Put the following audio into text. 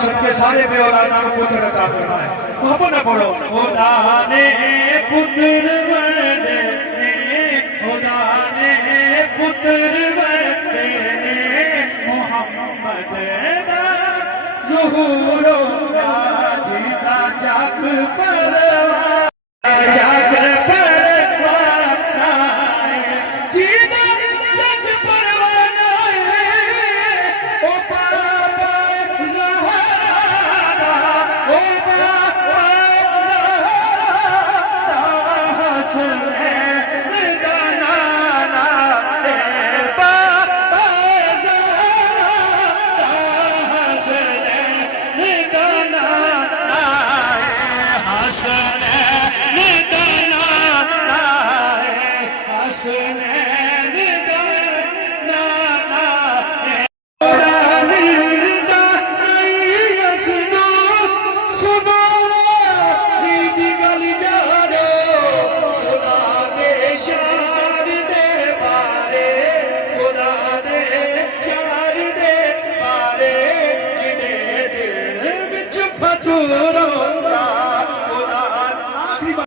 सदके सारे पे औलादा को पुत्र अता फरमाए। मोहब्बत न पढ़ो खुदा ने पुत्र बने, खुदा ने पुत्र बने मोहम्मद दा ज़ुहूरो राज़िदा जग परवान, जग परवान जीदा जग परवान ओ बाबा ज़हरा, ओ बाबा हसनैन दा नाना ए बाबा ज़हरा, हसनैन दा नाना ए हसनैन दा नाना ए हसनैन दा नाना ए Faturo